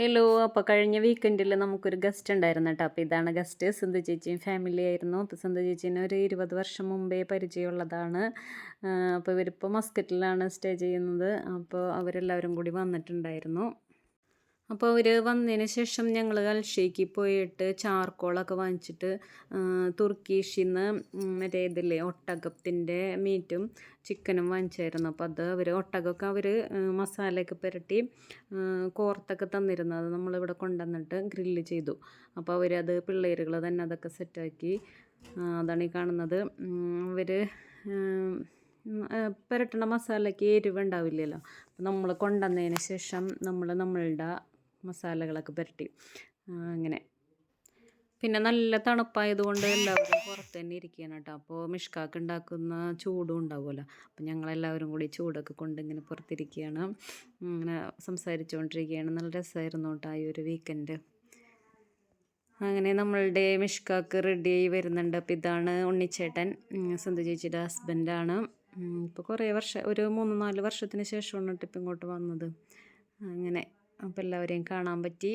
Hello. അപ്പോൾ കഴിഞ്ഞ വീക്കെൻഡിൽ നമുക്കൊരു ഗസ്റ്റ് ഉണ്ടായിരുന്നു കേട്ടോ. അപ്പോൾ ഇതാണ് ഗസ്റ്റ്. സിന്ധു ചേച്ചിയും ഫാമിലി ആയിരുന്നു. അപ്പോൾ സിന്ധു ചേച്ചീനെ ഒരു 20 വർഷം മുമ്പേ പരിചയമുള്ളതാണ്. അപ്പോൾ ഇവരിപ്പോൾ മസ്കറ്റിലാണ് സ്റ്റേ ചെയ്യുന്നത്. അപ്പോൾ അവരെല്ലാവരും കൂടി വന്നിട്ടുണ്ടായിരുന്നു. അപ്പോൾ അവർ വന്നതിന് ശേഷം ഞങ്ങൾ അൽഷേക്ക് പോയിട്ട് ചാർക്കോളൊക്കെ വാങ്ങിച്ചിട്ട് തുർക്കീഷിൽ നിന്ന് മറ്റേ ഇതില്ലേ ഒട്ടകത്തിൻ്റെ മീറ്റും ചിക്കനും വാങ്ങിച്ചായിരുന്നു. അപ്പോൾ അത് ഒട്ടകമൊക്കെ അവർ മസാലയൊക്കെ പുരട്ടി കോർത്തൊക്കെ തന്നിരുന്നത് നമ്മളിവിടെ കൊണ്ടുവന്നിട്ട് ഗ്രില്ല് ചെയ്തു. അപ്പോൾ അവരത് പിള്ളേരുകൾ തന്നെ അതൊക്കെ സെറ്റാക്കി. അതാണ് ഈ കാണുന്നത്. അവർ പുരട്ടണ മസാലയ്ക്ക് എരിവുണ്ടാവില്ലല്ലോ. അപ്പോൾ നമ്മൾ കൊണ്ടുവന്നതിന് ശേഷം നമ്മളുടെ മസാലകളൊക്കെ പുരട്ടി അങ്ങനെ. പിന്നെ നല്ല തണുപ്പായതുകൊണ്ട് എല്ലാവരും പുറത്ത് തന്നെ ഇരിക്കുകയാണ് കേട്ടോ. അപ്പോൾ മിഷ്കാക്ക് ഉണ്ടാക്കുന്ന ചൂടും ഉണ്ടാവുമല്ലോ. അപ്പോൾ ഞങ്ങളെല്ലാവരും കൂടി ചൂടൊക്കെ കൊണ്ട് ഇങ്ങനെ പുറത്തിരിക്കുകയാണ്, ഇങ്ങനെ സംസാരിച്ചുകൊണ്ടിരിക്കുകയാണ്. നല്ല രസമായിരുന്നു കേട്ടോ ഈ ഒരു വീക്കെൻഡ്. അങ്ങനെ നമ്മളുടെ മിഷ്കാക്ക് റെഡിയായി വരുന്നുണ്ട്. അപ്പോൾ ഇതാണ് ഉണ്ണിച്ചേട്ടൻ, സിന്ധു ചേച്ചിയുടെ ഹസ്ബൻഡാണ്. ഇപ്പോൾ കുറേ വർഷം, ഒരു 3-4 വർഷത്തിന് ശേഷമാണ് കേട്ടോ ഇപ്പം ഇങ്ങോട്ട് വന്നത്. അങ്ങനെ അപ്പോൾ എല്ലാവരെയും കാണാൻ പറ്റി.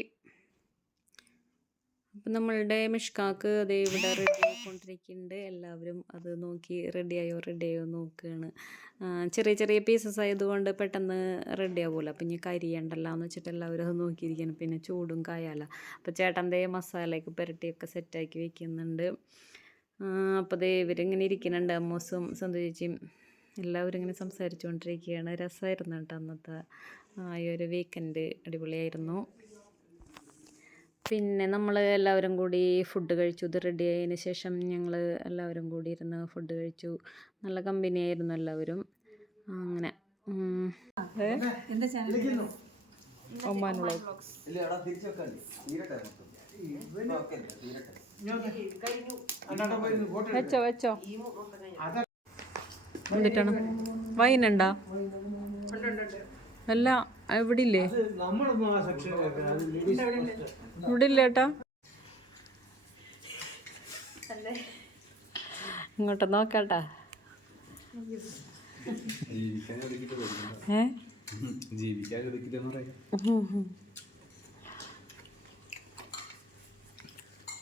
അപ്പം നമ്മളുടെ മിഷ്കാക്ക് അതേ ഇവിടെ റെഡി ആയിക്കൊണ്ടിരിക്കുന്നുണ്ട്. എല്ലാവരും അത് നോക്കി റെഡിയായോ നോക്കുകയാണ്. ചെറിയ ചെറിയ പീസസ് ആയതുകൊണ്ട് പെട്ടെന്ന് റെഡി ആവുമല്ലോ. അപ്പം ഇനി കരിയണ്ടല്ലോ എന്ന് വെച്ചിട്ട് എല്ലാവരും അത് നോക്കിയിരിക്കണം. പിന്നെ ചൂടും കായാലോ. അപ്പോൾ ചേട്ടൻ്റെ മസാലയൊക്കെ പുരട്ടിയൊക്കെ സെറ്റാക്കി വെക്കുന്നുണ്ട്. അപ്പോൾ ദേ ഇവരിങ്ങനെ ഇരിക്കുന്നുണ്ട്. അമ്മൂസും സിന്ധു ചേച്ചിയും എല്ലാവരും ഇങ്ങനെ സംസാരിച്ചുകൊണ്ടിരിക്കുകയാണ്. രസമായിരുന്നു കേട്ടോ അന്നത്തെ ഈ ഒരു വീക്കെൻഡ്. അടിപൊളിയായിരുന്നു. പിന്നെ നമ്മൾ എല്ലാവരും കൂടി ഫുഡ് കഴിച്ചു. ഇത് റെഡി ആയതിന് ശേഷം ഞങ്ങൾ എല്ലാവരും കൂടി ഇരുന്ന് ഫുഡ് കഴിച്ചു. നല്ല കമ്പനിയായിരുന്നു എല്ലാവരും. അങ്ങനെ ഒമാൻ വ്ളോഗ്സ് വെച്ചോ എന്നിട്ടാണ് വൈനുണ്ടാ അല്ല ഇവിടെ ഇല്ലേ? ഇവിടെ ഇല്ല ഏട്ടാ. ഇങ്ങോട്ട് നോക്കട്ടാ.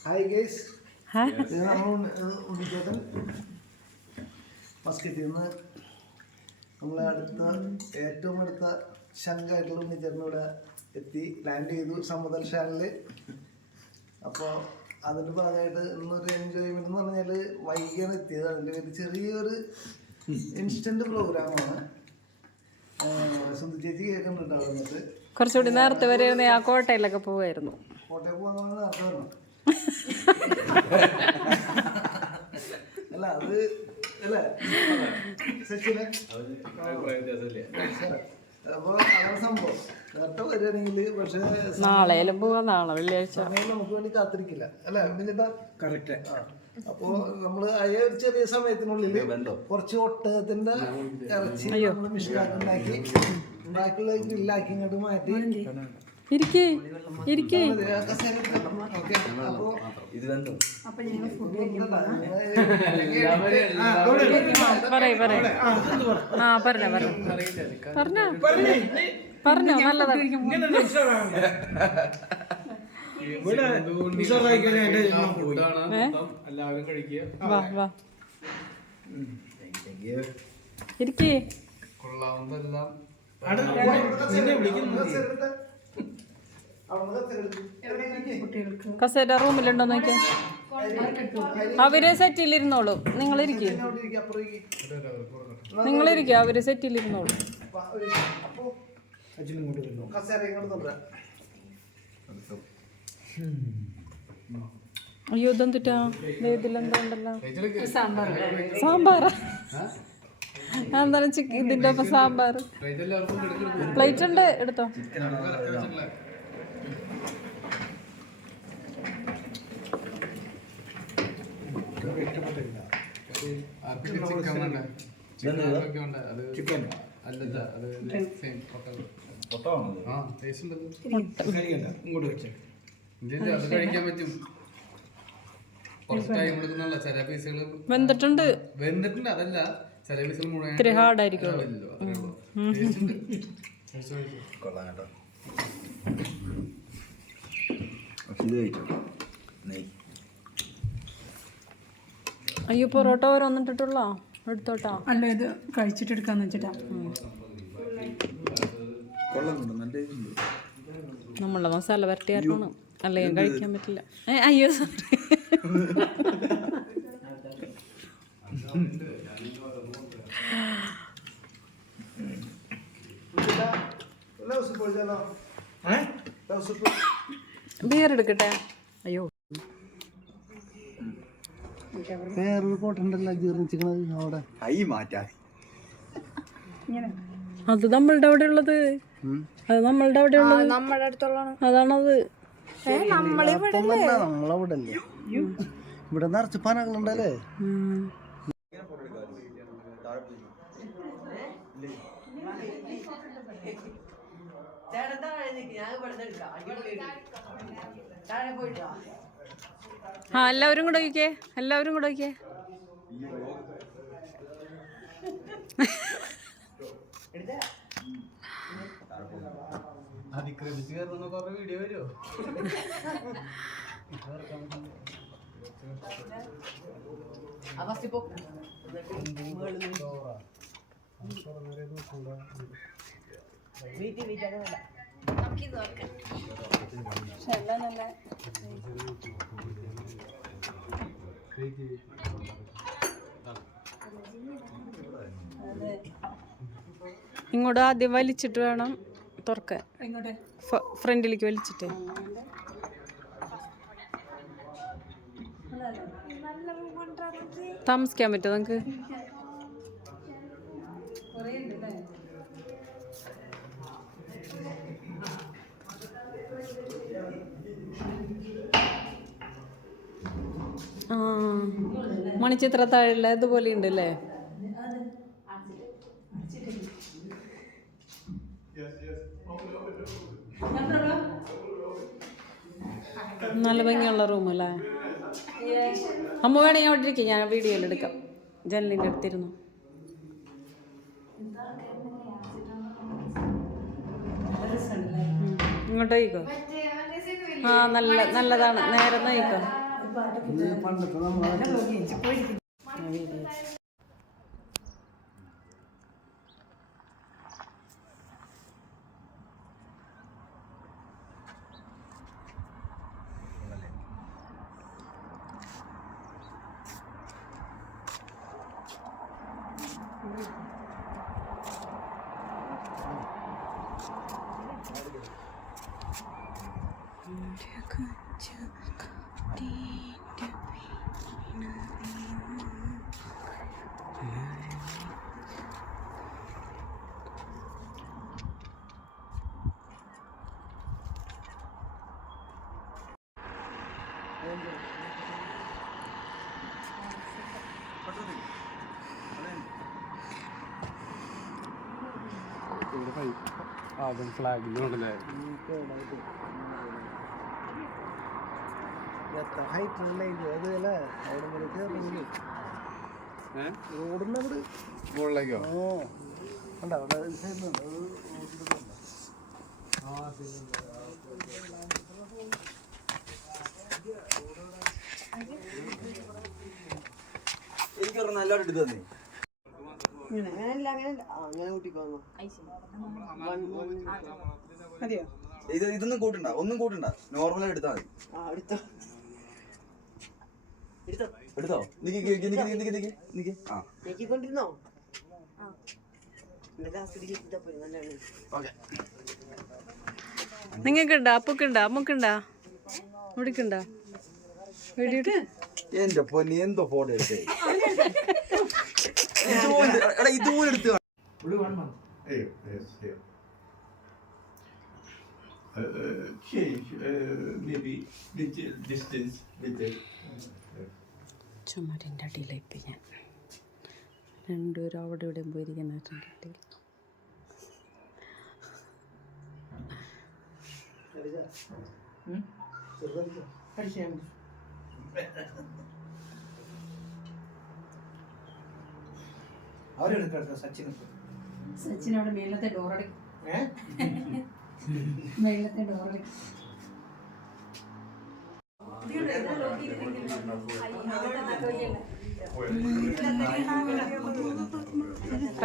ഹായ് ഗൈസ്, ഉണ്ണിച്ചേട്ടൻ മസ്കറ്റിൽ നിന്ന് നമ്മളെ ഏറ്റവും അടുത്ത ശങ്കായിട്ടുള്ള ഉണ്ണിച്ചേട്ടനിവിടെ എത്തി ലാൻഡ് ചെയ്തു സമുദ്ര ചാനലിൽ. അപ്പോൾ അതിൻ്റെ ഭാഗമായിട്ട് ഇന്നൊരു എൻജോയ്മെൻ്റ് എന്ന് പറഞ്ഞാൽ വൈകിയാണ് എത്തിയത്. അതിൻ്റെ പേര് ചെറിയൊരു ഇൻസ്റ്റൻറ്റ് പ്രോഗ്രാമാണ്. സുന്ദർ ചേച്ചി കേൾക്കുന്നുണ്ട്. അവിടെ നിന്നിട്ട് കുറച്ചുകൂടി നേരത്തെ വരെ ആ കോട്ടയിലൊക്കെ പോവായിരുന്നു. കോട്ടയിൽ പോകാൻ നേരത്തെ വരണം. അല്ല അത് അല്ലേ സച്ചിനെ? അപ്പോൾ അതാണ് സംഭവം. നേരത്തെ വരികയാണെങ്കിൽ പക്ഷേ നാളെയും പോവാം. നാളെ വെള്ളിയാഴ്ച നമുക്ക് വേണ്ടി കാത്തിരിക്കില്ല അല്ലേ ചേട്ടാ? കറക്റ്റ്. അപ്പോൾ നമ്മൾ ആ ഒരു ചെറിയ സമയത്തിനുള്ളിൽ കുറച്ച് ഒട്ടകത്തിൻ്റെ ഇറച്ചി മിഷ്കാക്കുണ്ടാക്കി ബാക്കിയുള്ള ഗ്രില്ലാക്കി ഇങ്ങോട്ട് മാറ്റി പറഞ്ഞോ നല്ലതാണ്. കസേര റൂമിലുണ്ടോ നോക്കിയാ? അവര് സെറ്റിലിരുന്നോളൂ. നിങ്ങളിരിക്കും അവര് സെറ്റിലിരുന്നോളൂ. അയ്യോ ഇതെന്തിട്ടാ? ഇതിലെന്തോ ഉണ്ടല്ലോ സാമ്പാർ. എന്താണ് ഇതിൻ്റെ ഒപ്പം സാമ്പാർ? പ്ലേറ്റ് ഉണ്ട്, എടുത്തോ. വെന്തിട്ടുണ്ട്. അതല്ല ഇത്തിരി ഹാർഡായിരിക്കും. കൊള്ളാം കേട്ടോ. ഇത് കഴിച്ചോ നെയ്. അയ്യോ പൊറോട്ട ഓരോന്നിട്ടിട്ടുള്ളോ എടുത്തോട്ടാ. അല്ല ഇത് കഴിച്ചിട്ട് എടുക്കാന്ന് വെച്ചിട്ടാ. കൊള്ളുന്നുണ്ട്, നല്ല ഇതുണ്ട്. നമ്മളെ മസാല വരട്ടിയായിരുന്നു അല്ലേ കഴിക്കാൻ പറ്റില്ല. അയ്യോ സോറി. ബിയർ എടുക്കട്ടെ. അയ്യോ വേറൊരു പോട്ടുണ്ടല്ലോ ജീർണിച്ചിക്കണത് അവിടെ. കൈ മാറ്റാ. അത് നമ്മളുടെ അവിടെ ഉള്ളത്, അത് നമ്മളുടെ അവിടെ ഉള്ളത്, നമ്മുടെ അടുത്തുള്ളതാണ്. അതാണത്. നമ്മളവിടെ അല്ലേ, ഇവിടെ നിറച്ച് പനകളുണ്ടല്ലേ. ആ എല്ലാവരും കൂടെ വയ്ക്കേ, എല്ലാവരും കൂടെ വയ്ക്കേ. അതിക്രമിച്ച് കയറുന്ന കുറെ വീഡിയോ വരുമോ? ഇങ്ങോട്ട് ആദ്യം വലിച്ചിട്ട് വേണം തുറക്കാൻ. ഫ്രണ്ടിലേക്ക് വലിച്ചിട്ട്. താമസിക്കാൻ പറ്റുമോ നമുക്ക്? ആ മണിച്ചിത്ര താഴെ ഇതുപോലെ ഉണ്ട് അല്ലേ? നല്ല ഭംഗിയുള്ള റൂമല്ലേ? അമ്മ വേണമെങ്കിൽ അവിടെ ഇരിക്കും, ഞാൻ വീഡിയോയിൽ എടുക്കാം. ജനലിൻ്റെ അടുത്തിരുന്നു. ഇങ്ങോട്ട് നോക്കോ. ആ നല്ലതാണ്, നേരെ നോക്കോ. പണ്ടത്തെ നമ്മളെ ഫ്ലാഗിലുണ്ടല്ലേ എത്ര ഹൈറ്റിലുള്ള അത് അല്ലേ അവിടെ വരെ കയറുന്നില്ലേ റോഡിൻ്റെ അവിടെ. മുകളിലേക്കോ? ഓ ഉണ്ടോ അവിടെ സൈഡിലുണ്ട് അത് എനിക്കൊരു നല്ലോണം എടുത്തു തന്നെ. ഇതൊന്നും കൂട്ടണ്ട, ഒന്നും കൂട്ടണ്ട, നോർമലായി എടുത്താൽ മതി. എടുത്തോ? നിങ്ങൾക്കുണ്ടാ? അപ്പൊക്കുണ്ടാ? അമ്മക്കുണ്ടാ? മുടിക്കുണ്ടാ? വീഡിയോ എന്റെ പൊന്നി എന്തോ ഫോട്ടോ എടുത്തേ. ഇതുപോലെ എടുത്ത് change maybe little distance with the ചുമരിൻ്റെ അടിയിലേക്ക് ഞാൻ രണ്ടുപേരും അവിടെ ഇവിടെ പോയിരിക്കുന്ന അടിയിൽ. സച്ചിൻ അവിടെ മേലത്തെ ഡോറടയ്ക്കും. മേലത്തെ ഡോറടയ്ക്കും.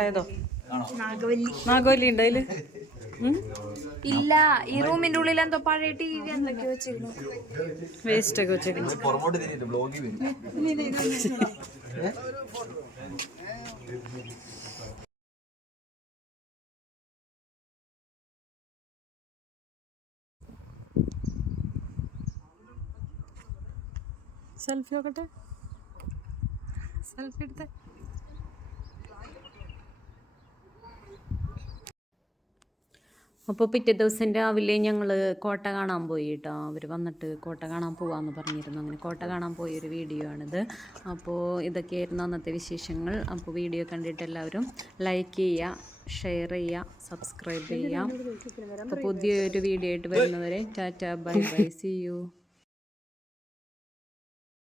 ഏതോ നാഗവല്ലി ഉണ്ട് അതില്? ഇല്ല, ഈ റൂമിന്റെ ഉള്ളിൽ എന്തോ പഴയ TV എന്തൊക്കെയോ വെച്ചിരുന്നു. വേസ്റ്റ് ഒക്കെ വെച്ചേക്കുന്നു. പുറമോട്ട് തിരിഞ്ഞിട്ട് ബ്ലോഗിൽ വരും. സെൽഫി നോക്കട്ടെ, സെൽഫി എടുത്തേ. അപ്പോൾ പിറ്റേ ദിവസം രാവിലെ ഞങ്ങൾ കോട്ട കാണാൻ പോയി കേട്ടോ. അവർ വന്നിട്ട് കോട്ട കാണാൻ പോകാമെന്ന് പറഞ്ഞിരുന്നു. അങ്ങനെ കോട്ട കാണാൻ പോയൊരു വീഡിയോ ആണിത്. അപ്പോൾ ഇതൊക്കെയായിരുന്നു അന്നത്തെ വിശേഷങ്ങൾ. അപ്പോൾ വീഡിയോ കണ്ടിട്ട് എല്ലാവരും ലൈക്ക് ചെയ്യുക, ഷെയർ ചെയ്യുക, സബ്സ്ക്രൈബ് ചെയ്യുക. അപ്പോൾ പുതിയൊരു വീഡിയോ ആയിട്ട് വരുന്നവരെ ടാറ്റ ബൈ ബൈ, സീ യു.